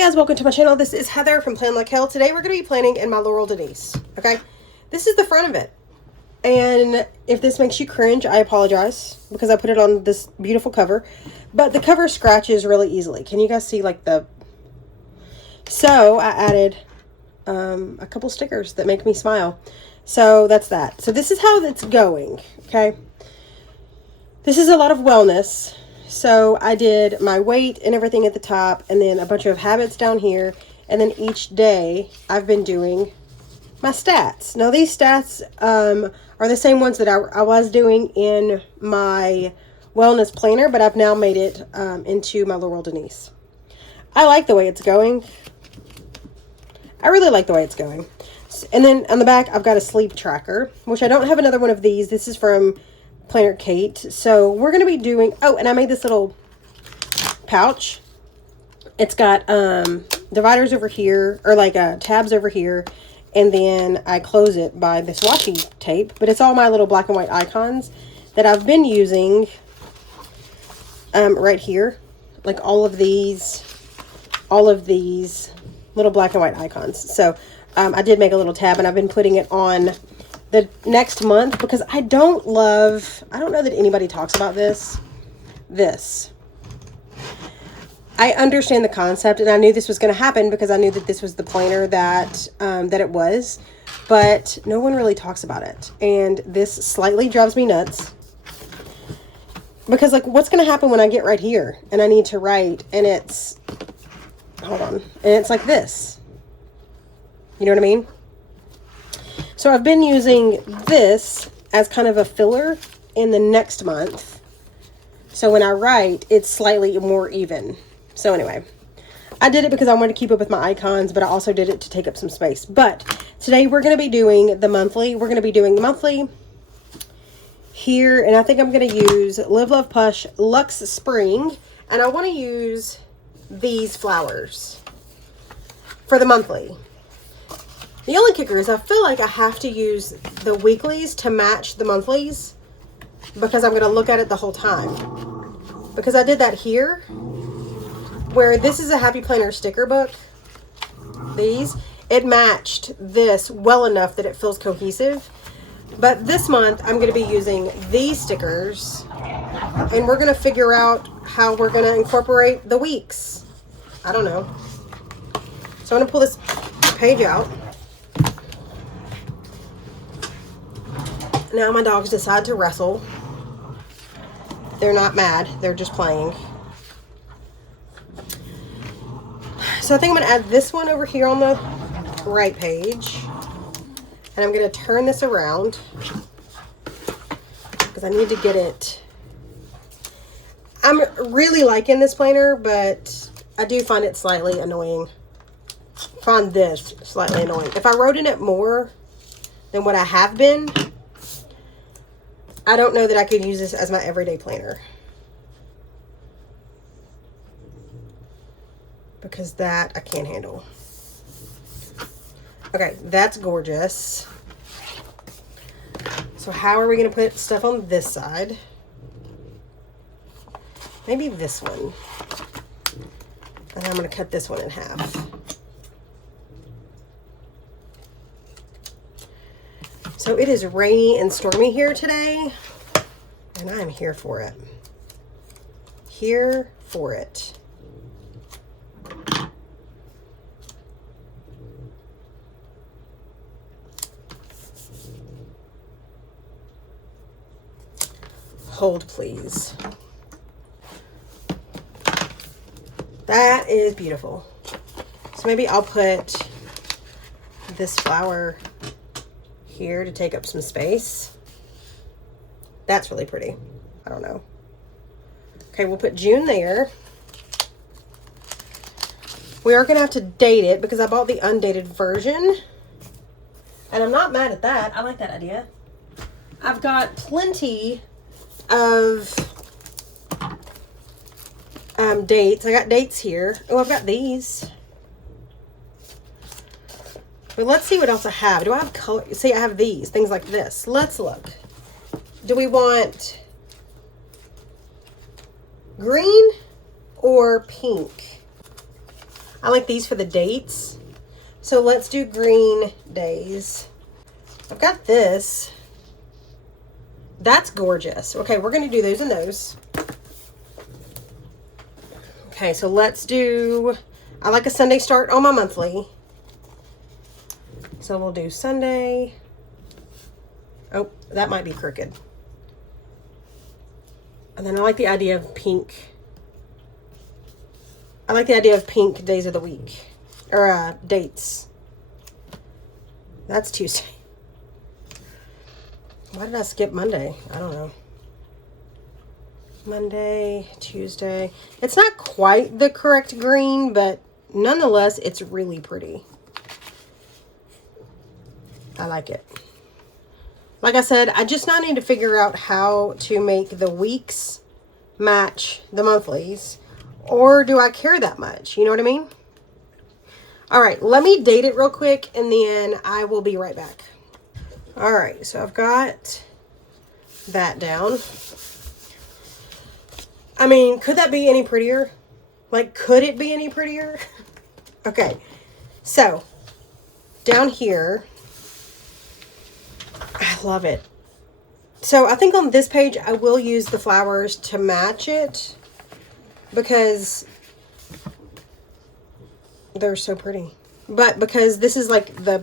guys, welcome to my channel. This is Heather from Plan Like Hell. Today we're going to be planning in my Laurel Denise. Okay, this is the front of it. And if this makes you cringe, I apologize because I put it on this beautiful cover. But the cover scratches really easily. Can you guys see like the... So I added a couple stickers that make me smile. So that's that. So this is how it's going. Okay. This is a lot of wellness. So I did my weight and everything at the top, and then a bunch of habits down here, and then each day I've been doing my stats. Now these stats are the same ones that I was doing in my wellness planner, but I've now made it into my Laurel Denise. I like the way it's going. I really like the way it's going. And then on the back I've got a sleep tracker, which I don't have another one of these. This is from Planner Kate. So we're going to be doing, oh, and I made this little pouch. It's got dividers over here, or like tabs over here, and then I close it by this washi tape. But it's all my little black and white icons that I've been using right here. Like all of these little black and white icons. So I did make a little tab, and I've been putting it on the next month because I don't know that anybody talks about this. I understand the concept, and I knew this was going to happen because I knew that this was the planner that it was, but no one really talks about it. And this slightly drives me nuts because, like, what's going to happen when I get right here and I need to write, and it's, hold on, and it's like this. You know what I mean? So I've been using this as kind of a filler in the next month. So when I write, it's slightly more even. So anyway, I did it because I wanted to keep up with my icons, but I also did it to take up some space. But today we're going to be doing the monthly. We're going to be doing the monthly here. And I think I'm going to use Live Love Plush Luxe Spring. And I want to use these flowers for the monthly. The only kicker is I feel like I have to use the weeklies to match the monthlies because I'm going to look at it the whole time. Because I did that here, where this is a Happy Planner sticker book. It matched this well enough that it feels cohesive. But this month I'm going to be using these stickers, and we're going to figure out how we're going to incorporate the weeks. I don't know. So I'm going to pull this page out. Now my dogs decide to wrestle. They're not mad. They're just playing. So I think I'm going to add this one over here on the right page. And I'm going to turn this around because I need to get it. I'm really liking this planner, but I do find it slightly annoying. I find this slightly annoying. If I wrote in it more than what I have been, I don't know that I could use this as my everyday planner. Because that I can't handle. Okay, that's gorgeous. So how are we going to put stuff on this side? Maybe this one. And I'm going to cut this one in half. So it is rainy and stormy here today, and I'm here for it. Here for it. Hold, please. That is beautiful. So maybe I'll put this flower here to take up some space. That's really pretty. I don't know. Okay, we'll put June there. We are going to have to date it because I bought the undated version. And I'm not mad at that. I like that idea. I've got plenty of dates. I got dates here. Oh, I've got these. But let's see what else I have. Do I have color? See, I have these. Things like this. Let's look. Do we want green or pink? I like these for the dates. So let's do green days. I've got this. That's gorgeous. Okay, we're going to do those and those. Okay, so let's do, I like a Sunday start on my monthly. So we'll do Sunday. Oh, that might be crooked. And then I like the idea of pink. I like the idea of pink days of the week. Or dates. That's Tuesday. Why did I skip Monday? I don't know. Monday, Tuesday. It's not quite the correct green, but nonetheless, it's really pretty. I like it. Like I said, I just now need to figure out how to make the weeks match the monthlies. Or do I care that much? You know what I mean? All right, let me date it real quick, and then I will be right back. All right, so I've got that down. I mean, could that be any prettier? Like, could it be any prettier? Okay, so down here, I love it. So I think on this page, I will use the flowers to match it because they're so pretty. But because this is like the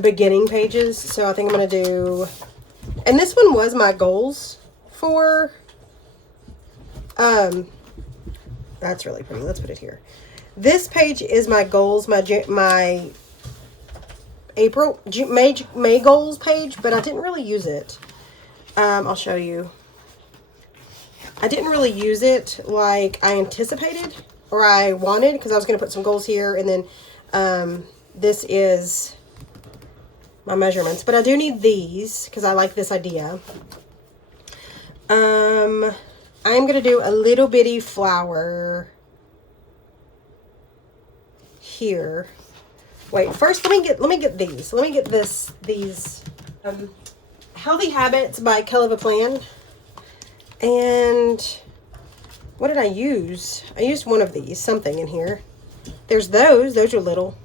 beginning pages, so I think I'm going to do, and this one was my goals for, that's really pretty. Let's put it here. This page is my goals, my April, May goals page, but I didn't really use it. I'll show you. I didn't really use it like I anticipated or I wanted, because I was going to put some goals here, and then this is my measurements, but I do need these because I like this idea. I'm going to do a little bitty flower here. Wait, first let me get these. Let me get these Healthy Habits by Kelly Plan. And what did I use? I used one of these, something in here. There's those. Those are little.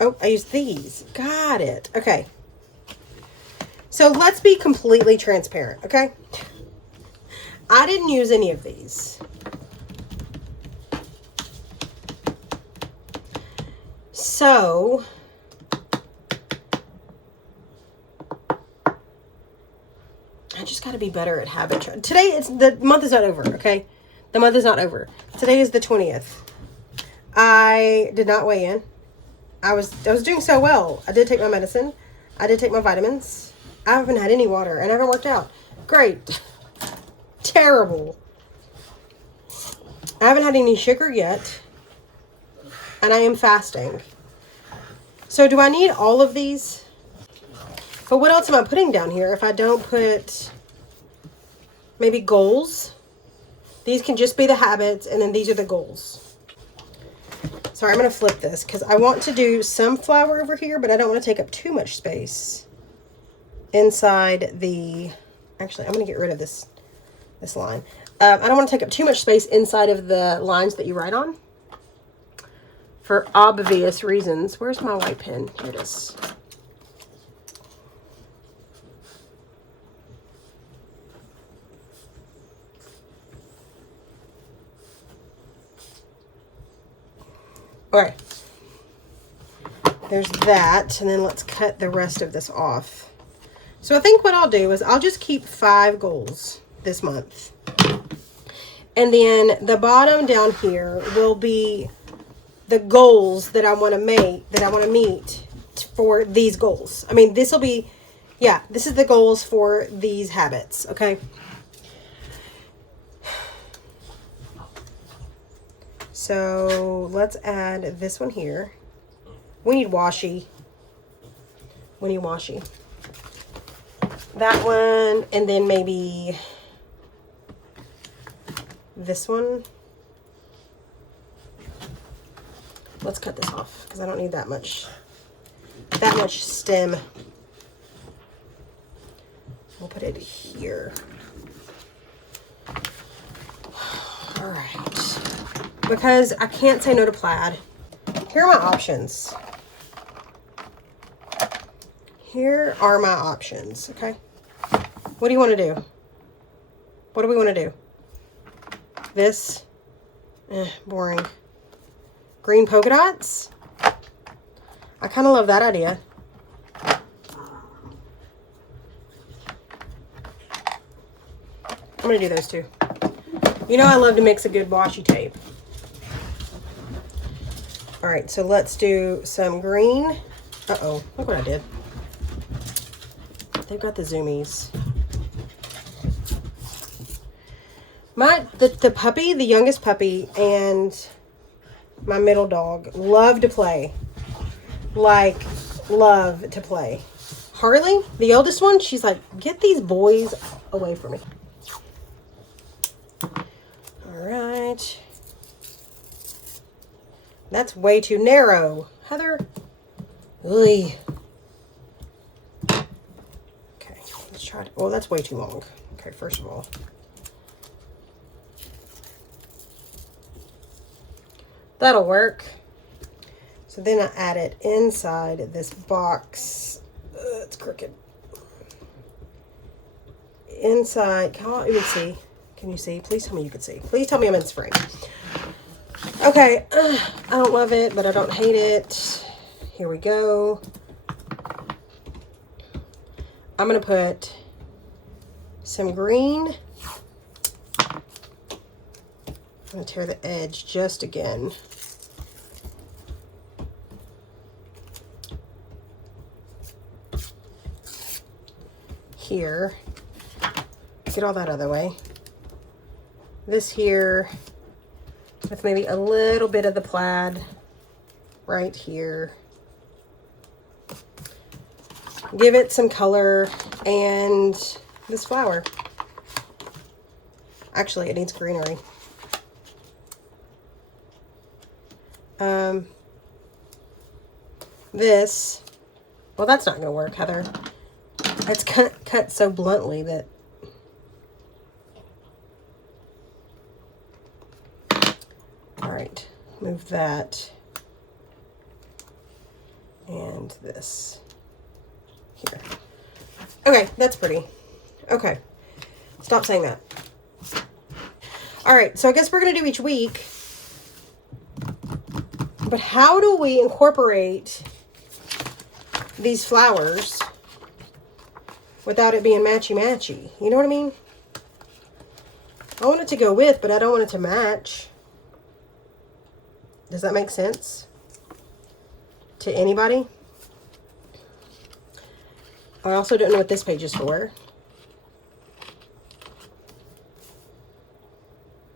Oh, I used these. Got it. Okay. So let's be completely transparent, okay? I didn't use any of these. So I just got to be better at habit. Today, the month is not over, okay? The month is not over. Today is the 20th. I did not weigh in. I was doing so well. I did take my medicine. I did take my vitamins. I haven't had any water and I haven't worked out. Great. Terrible. I haven't had any sugar yet. And I am fasting. So do I need all of these? But what else am I putting down here if I don't put maybe goals? These can just be the habits, and then these are the goals. Sorry, I'm going to flip this because I want to do some flower over here, but I don't want to take up too much space inside the... Actually, I'm going to get rid of this line. I don't want to take up too much space inside of the lines that you write on for obvious reasons. Where's my white pen? Here it is. All right, there's that, and then let's cut the rest of this off. So I think what I'll do is I'll just keep 5 goals this month. And then the bottom down here will be the goals that I want to make, that I want to meet for these goals. I mean, this will be, yeah, this is the goals for these habits, okay? So let's add this one here. We need washi. We need washi. That one, and then maybe this one. Let's cut this off because I don't need that much stem. We'll put it here. because I can't say no to plaid. Here are my options. Here are my options, okay? What do you want to do? What do we want to do? This? Boring. Green polka dots? I kind of love that idea. I'm going to do those two. You know I love to mix a good washi tape. All right, so let's do some green. Uh-oh, look what I did. They've got the zoomies. The puppy, the youngest puppy, and my middle dog love to play. Like, love to play. Harley, the oldest one, she's like, get these boys away from me. All right. That's way too narrow. Heather. Oy. Okay, let's try to, oh, that's way too long. Okay, first of all. That'll work. So then I add it inside this box. It's crooked. Inside, can't even see. Can you see? Please tell me you can see. Please tell me I'm in spring. Okay, I don't love it, but I don't hate it. Here we go. I'm gonna put some green. I'm gonna tear the edge just again. Here, get all that other way. This here, with maybe a little bit of the plaid right here. Give it some color, and this flower. Actually, it needs greenery. This, well, that's not going to work, Heather. It's cut so bluntly that all right, move that and this here. Okay, that's pretty. Okay, stop saying that. All right, so I guess we're gonna do each week, but how do we incorporate these flowers without it being matchy-matchy? You know what I mean? I want it to go with, but I don't want it to match. Does that make sense to anybody? I also don't know what this page is for.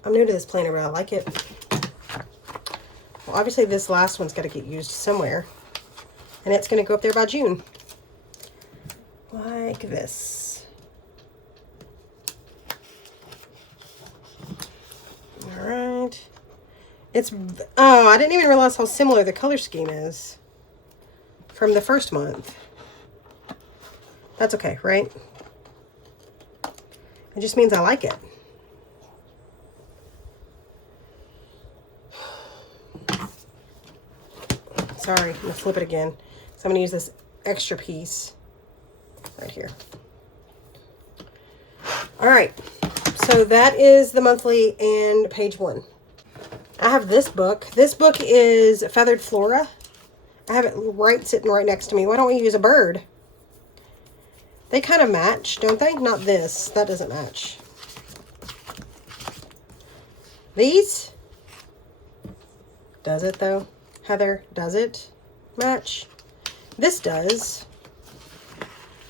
I'm new to this planner, but I like it. Well, obviously this last one's got to get used somewhere, and it's going to go up there by June. Like this. All right. It's, oh, I didn't even realize how similar the color scheme is from the first month. That's okay, right? It just means I like it. Sorry, I'm gonna flip it again. So I'm gonna use this extra piece right here. All right, so that is the monthly and page 1. I have this book. This book is Feathered Flora. I have it sitting right next to me. Why don't we use a bird? They kind of match, don't they? Not this. That doesn't match. These? Does it though? Heather, does it match? This does.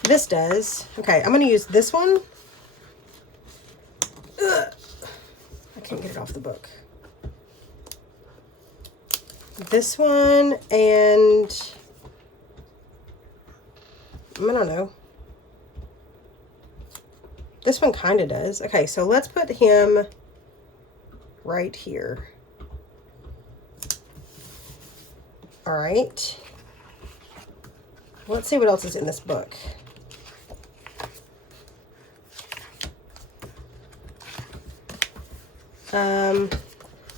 This does. Okay, I'm going to use this one. Ugh. I can't get it off the book. This one, and I don't know. This one kind of does. Okay, so let's put him right here. All right. Let's see what else is in this book.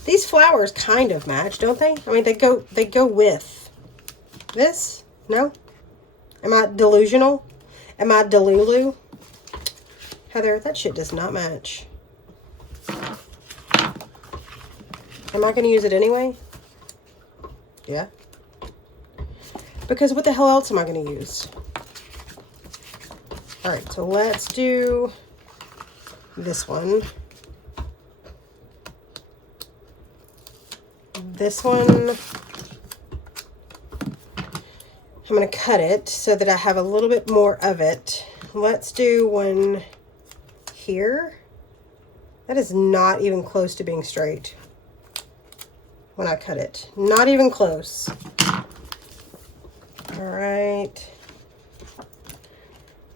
These flowers kind of match, don't they? I mean, they go with this. No? Am I delusional? Am I delulu? Heather, that shit does not match. Am I going to use it anyway? Yeah. Because what the hell else am I going to use? Alright, so let's do this one. This one, I'm going to cut it so that I have a little bit more of it. Let's do one here. That is not even close to being straight when I cut it. Not even close. All right.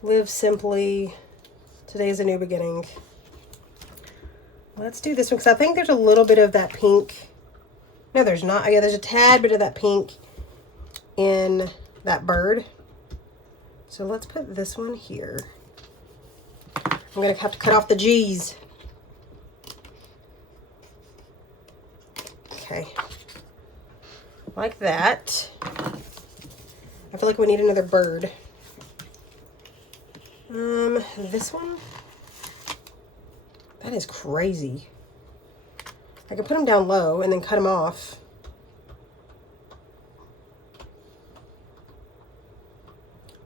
Live simply. Today's a new beginning. Let's do this one because I think there's a little bit of that pink. No, there's not. Yeah, there's a tad bit of that pink in that bird. So let's put this one here. I'm going to have to cut off the G's. Okay. Like that. I feel like we need another bird. This one? That is crazy. I can put them down low and then cut them off.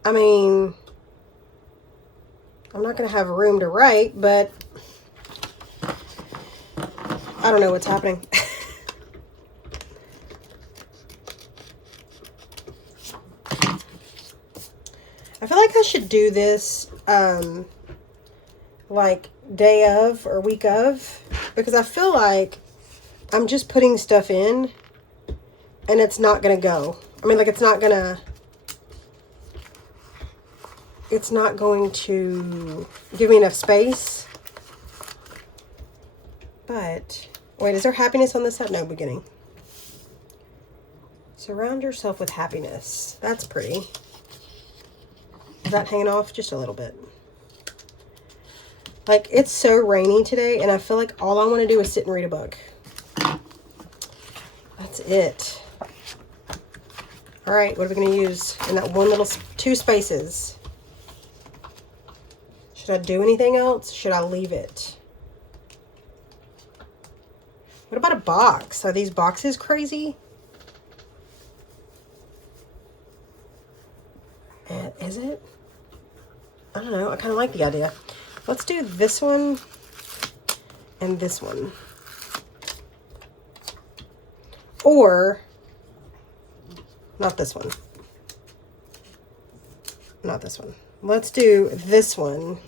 I mean, I'm not going to have room to write, but I don't know what's happening. I feel like I should do this like day of or week of, because I feel like I'm just putting stuff in and it's not going to go. I mean, like it's not going to give me enough space. But, wait, is there happiness on this side? No, beginning. Surround yourself with happiness. That's pretty. Is that hanging off? Just a little bit. Like, it's so rainy today, and I feel like all I want to do is sit and read a book. That's it. All right, what are we going to use in that one little, 2 spaces? Should I do anything else? Should I leave it? What about a box? Are these boxes crazy? Is it? I don't know. I kind of like the idea. Let's do this one and this one. Or, not this one. Not this one. Let's do this one,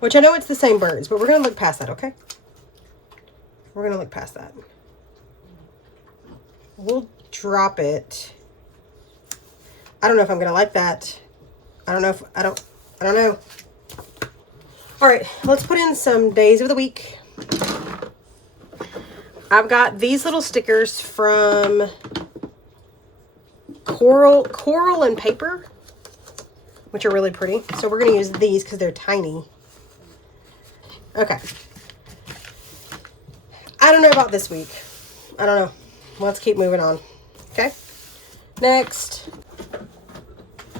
which I know it's the same birds, but we're going to look past that, okay? We're going to look past that. We'll drop it. I don't know if I'm going to like that. I don't know. All right, let's put in some days of the week. I've got these little stickers from Coral and Paper, which are really pretty. So we're going to use these because they're tiny. Okay. I don't know about this week. I don't know. Let's keep moving on. Okay. Next.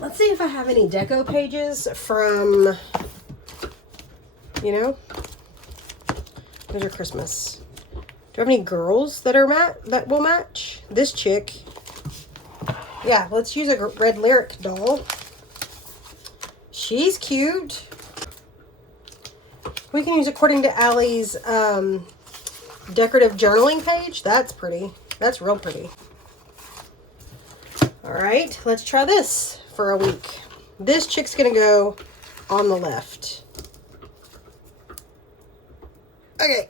Let's see if I have any deco pages from, you know, those are Christmas. Do I have any girls that are that will match? This chick. Yeah, let's use a red lyric doll. She's cute. We can use according to Allie's decorative journaling page. That's pretty. That's real pretty. All right, let's try this for a week. This chick's gonna go on the left. Okay.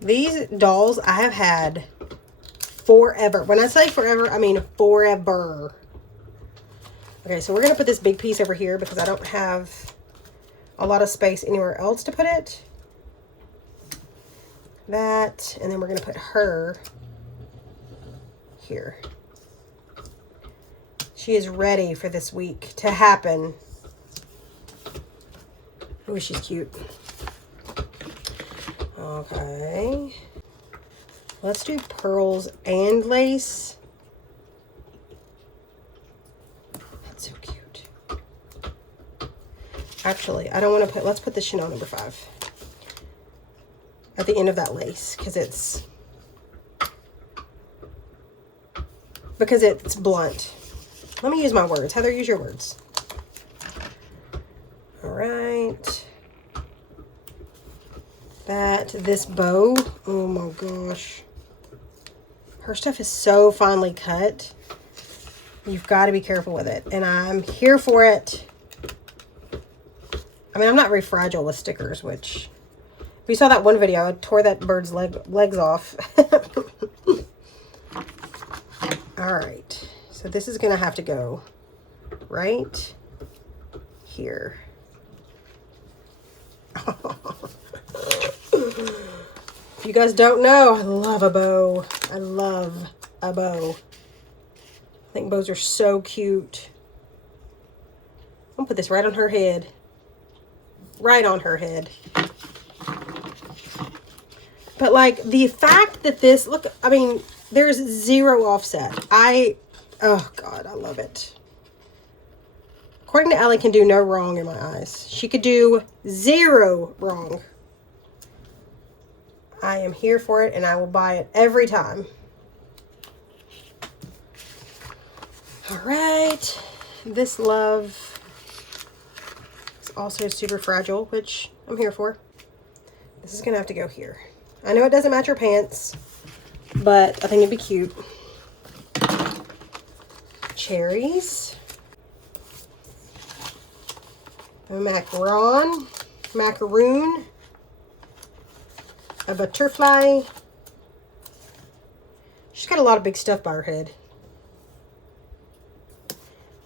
These dolls I have had forever. When I say forever, I mean forever. Okay, so we're gonna put this big piece over here because I don't have a lot of space anywhere else to put it. That, and then we're gonna put her here. She is ready for this week to happen. Oh, she's cute. Okay. Let's do pearls and lace. That's so cute. Actually, I don't want to put, let's put the Chanel number 5 at the end of that lace because it's blunt. Let me use my words. Heather, use your words. All right. This bow, oh my gosh. Her stuff is so finely cut. You've got to be careful with it. And I'm here for it. I mean, I'm not very fragile with stickers, which... If you saw that one video, I tore that bird's legs off. Alright. So this is going to have to go right here. If you guys don't know, I love a bow. I love a bow. I think bows are so cute. I'm gonna put this right on her head. Right on her head. But like the fact that this, look, I mean, there's 0 offset. Oh God, I love it. According to Allie, can do no wrong in my eyes. She could do 0 wrong. I am here for it and I will buy it every time. All right. This love is also super fragile, which I'm here for. This is going to have to go here. I know it doesn't match her pants, but I think it'd be cute. Cherries. A macaron. Macaroon. A butterfly. She's got a lot of big stuff by her head.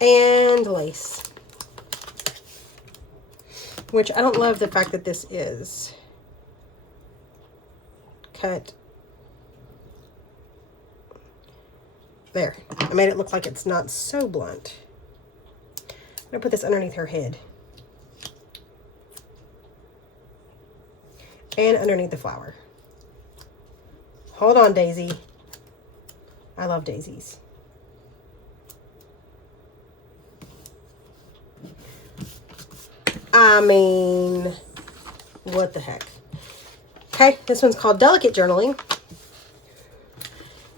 And lace. Which I don't love the fact that this is cut. There. I made it look like it's not so blunt. I'm going to put this underneath her head. And underneath the flower. Hold on, Daisy. I love daisies. I mean, what the heck? Okay, this one's called Delicate Journaling.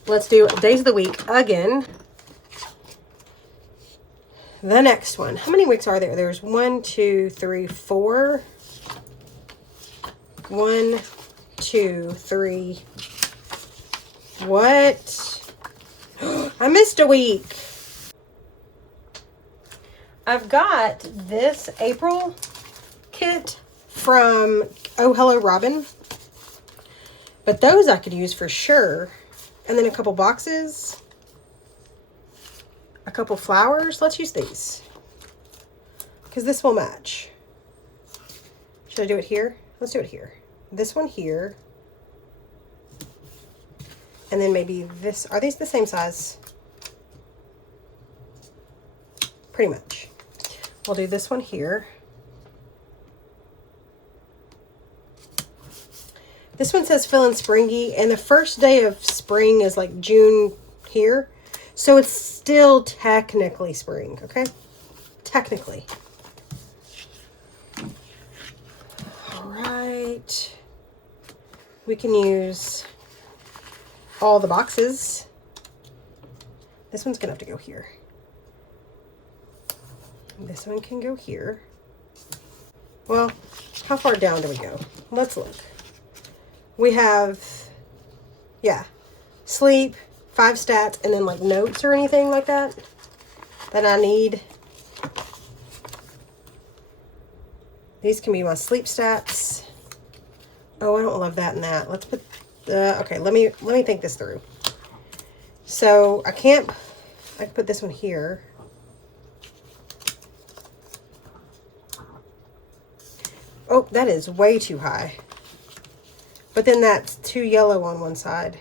Let's do Days of the Week again. The next one. How many weeks are there? There's 1, 2, 3, 4. 1, 2, 3. What? I missed a week. I've got this April kit from Oh Hello Robin. But those I could use for sure. And then a couple boxes. A couple flowers. Let's use these. Because this will match. Should I do it here? Let's do it here. This one here. And then maybe this. Are these the same size? Pretty much. We'll do this one here. This one says feeling springy. And the first day of spring is like June here. So it's still technically spring, okay? Technically. All right. We can use all the boxes. This one's gonna have to go here. This one can go here. Well, how far down do we go? Let's look. We have, yeah, sleep, 5 stats, and then like notes or anything like that I need. These can be my sleep stats. Oh, I don't love that and that. Let's put, okay, let me think this through. So I can put this one here. Oh, that is way too high. But then that's too yellow on one side.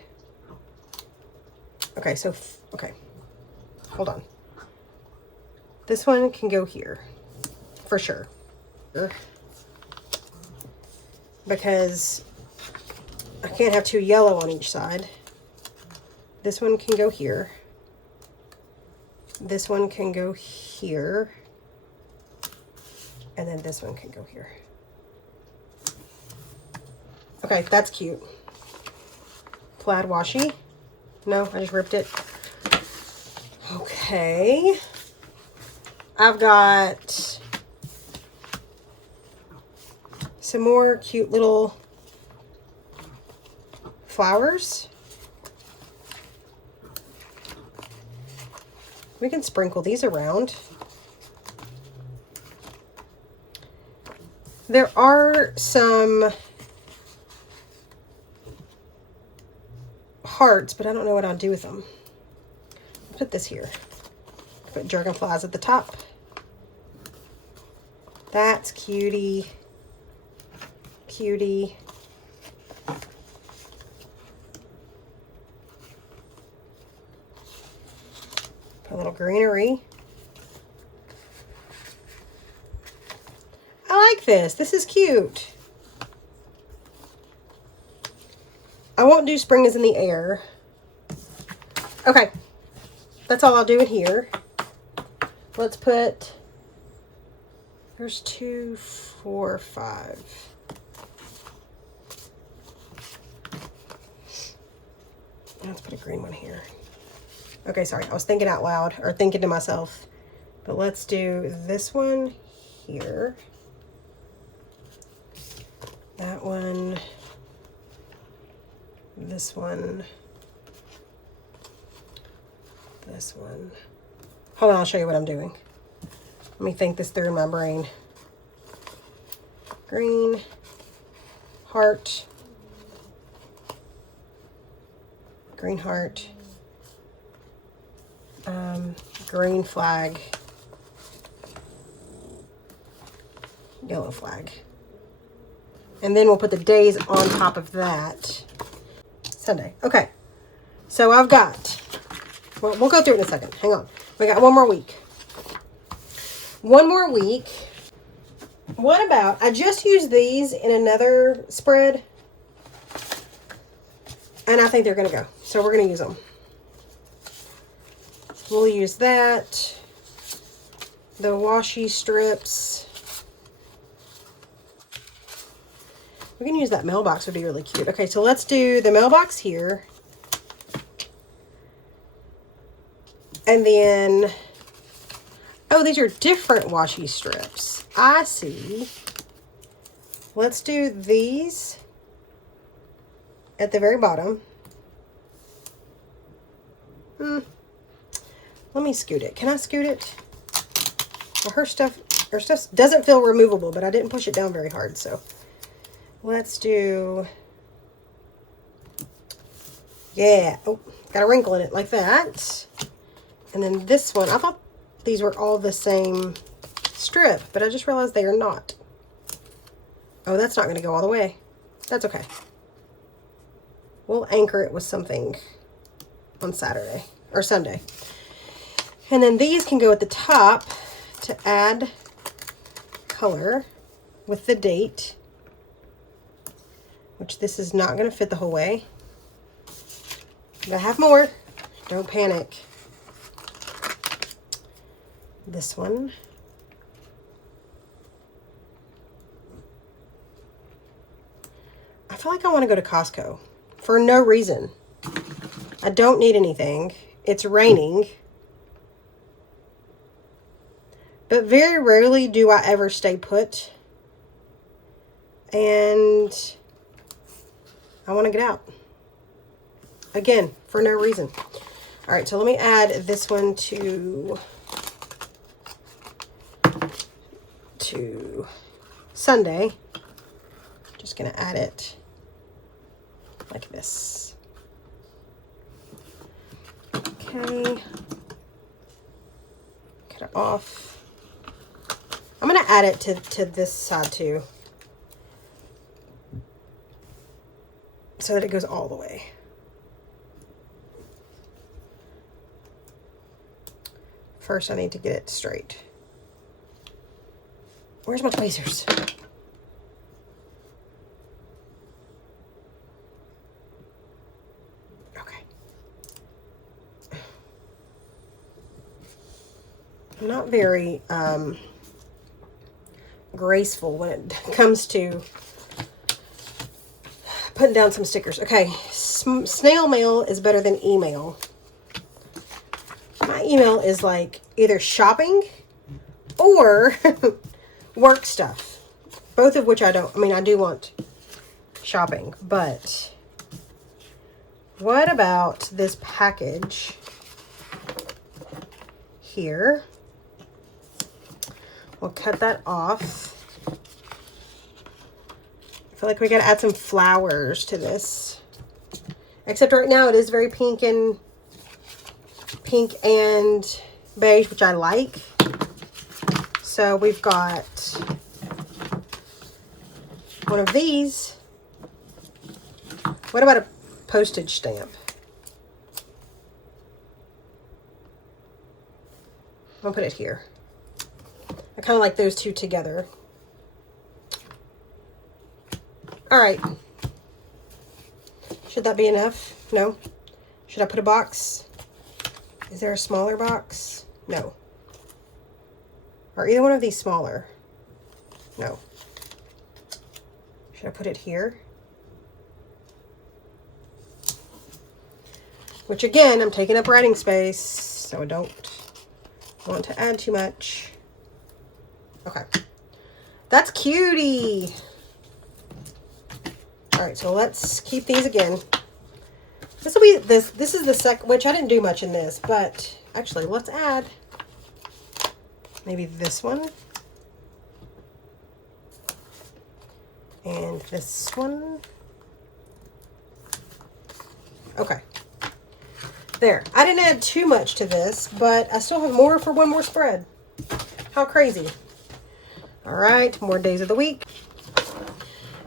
Okay, so, okay. Hold on. This one can go here. For sure. Because I can't have two yellow on each side. This one can go here. This one can go here. And then this one can go here. Okay, that's cute. Plaid washi. No, I just ripped it. Okay. I've got some more cute little flowers. We can sprinkle these around. There are some hearts, but I don't know what I'll do with them. I'll put this here. Put dragonflies at the top. That's cutie. Cutie. Put a little greenery. I like this. This is cute. I won't do spring is in the air. Okay. That's all I'll do in here. Let's put, there's 2, 4, 5. Let's put a green one here. Okay, sorry. I was thinking out loud, or thinking to myself. But let's do this one here. That one. This one. This one. Hold on, I'll show you what I'm doing. Let me think this through in my brain. Green. Heart. Green heart. Green flag. Yellow flag. And then we'll put the days on top of that. Sunday. Okay. So I've got, well, we'll go through it in a second. Hang on. We got one more week. One more week. What about, I just used these in another spread. And I think they're going to go. So we're going to use them. We'll use that. The washi strips. We can use that mailbox, would be really cute. Okay, so let's do the mailbox here. And then, oh, these are different washi strips. I see. Let's do these at the very bottom. Let me scoot it. Can I scoot it? Well, her stuff doesn't feel removable, but I didn't push it down very hard, so. Let's do, yeah, oh, got a wrinkle in it like that. And then this one, I thought these were all the same strip, but I just realized they are not. Oh, that's not going to go all the way. That's okay. We'll anchor it with something on Saturday or Sunday. And then these can go at the top to add color with the date. Which this is not going to fit the whole way. I'm going to have more. Don't panic. This one. I feel like I want to go to Costco for no reason. I don't need anything. It's raining. But very rarely do I ever stay put. And I want to get out. Again, for no reason. All right, so let me add this one to Sunday. Just going to add it like this. Okay. Cut it off. I'm going to add it to this side too. So that it goes all the way. First, I need to get it straight. Where's my tweezers? I'm not very graceful when it comes to putting down some stickers. Okay, snail mail is better than email. My email is like either shopping or work stuff. Both of which I don't, I mean, I do want shopping, but what about this package here? We'll cut that off. I feel like we gotta add some flowers to this. Except right now it is very pink and beige, which I like. So we've got one of these. What about a postage stamp? I'll put it here. I kind of like those two together. All right. Should that be enough? No. Should I put a box? Is there a smaller box? No. Are either one of these smaller? No. Should I put it here? Which again, I'm taking up writing space, so I don't want to add too much. Okay. That's cutie. All right, so let's keep these again. This will be this is the second, which I didn't do much in this, but actually let's add maybe this one and this one. Okay. There. I didn't add too much to this, but I still have more for one more spread. How crazy. All right, more days of the week.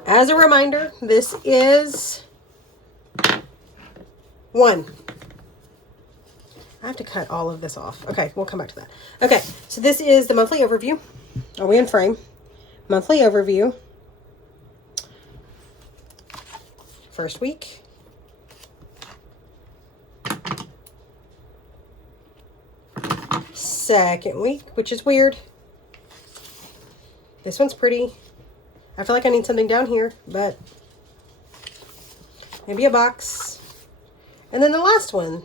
As a reminder, this is 1. I have to cut all of this off. Okay, we'll come back to that. Okay, so this is the monthly overview. Are we in frame? Monthly overview. First week. Second week, which is weird. This one's pretty. I feel like I need something down here, but maybe a box. And then the last one.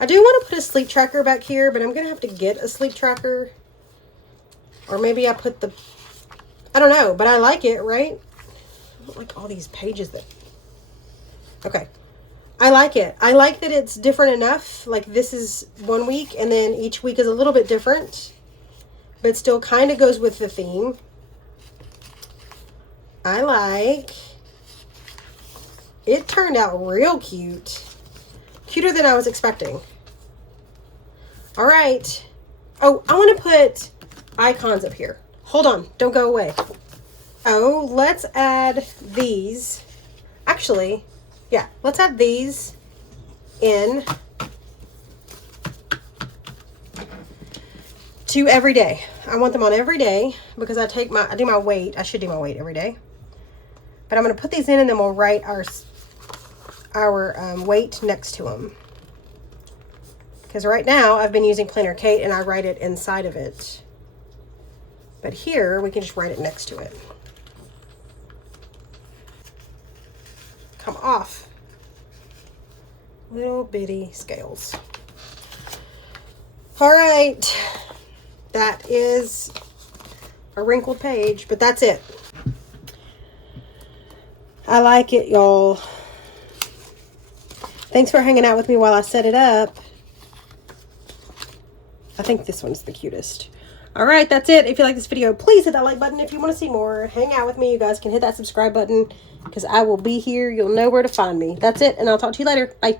I do want to put a sleep tracker back here, but I'm going to have to get a sleep tracker. Or maybe I put the... I don't know, but I like it, right? I don't like all these pages that... Okay. I like it. I like that it's different enough. Like this is 1 week, and then each week is a little bit different. But still kind of goes with the theme. I like. It turned out real cute. Cuter than I was expecting. All right. Oh, I want to put icons up here. Hold on. Don't go away. Oh, let's add these. Actually, yeah, let's add these in to every day. I want them on every day because I do my weight. I should do my weight every day. But I'm going to put these in, and then we'll write our weight next to them. Because right now I've been using Planner Kate and I write it inside of it. But here we can just write it next to it. Come off. Little bitty scales. All right. That is a wrinkled page, but that's it. I like it, y'all. Thanks for hanging out with me while I set it up. I think this one's the cutest. All right, that's it. If you like this video, please hit that like button. If you want to see more, hang out with me. You guys can hit that subscribe button because I will be here. You'll know where to find me. That's it, and I'll talk to you later. Bye.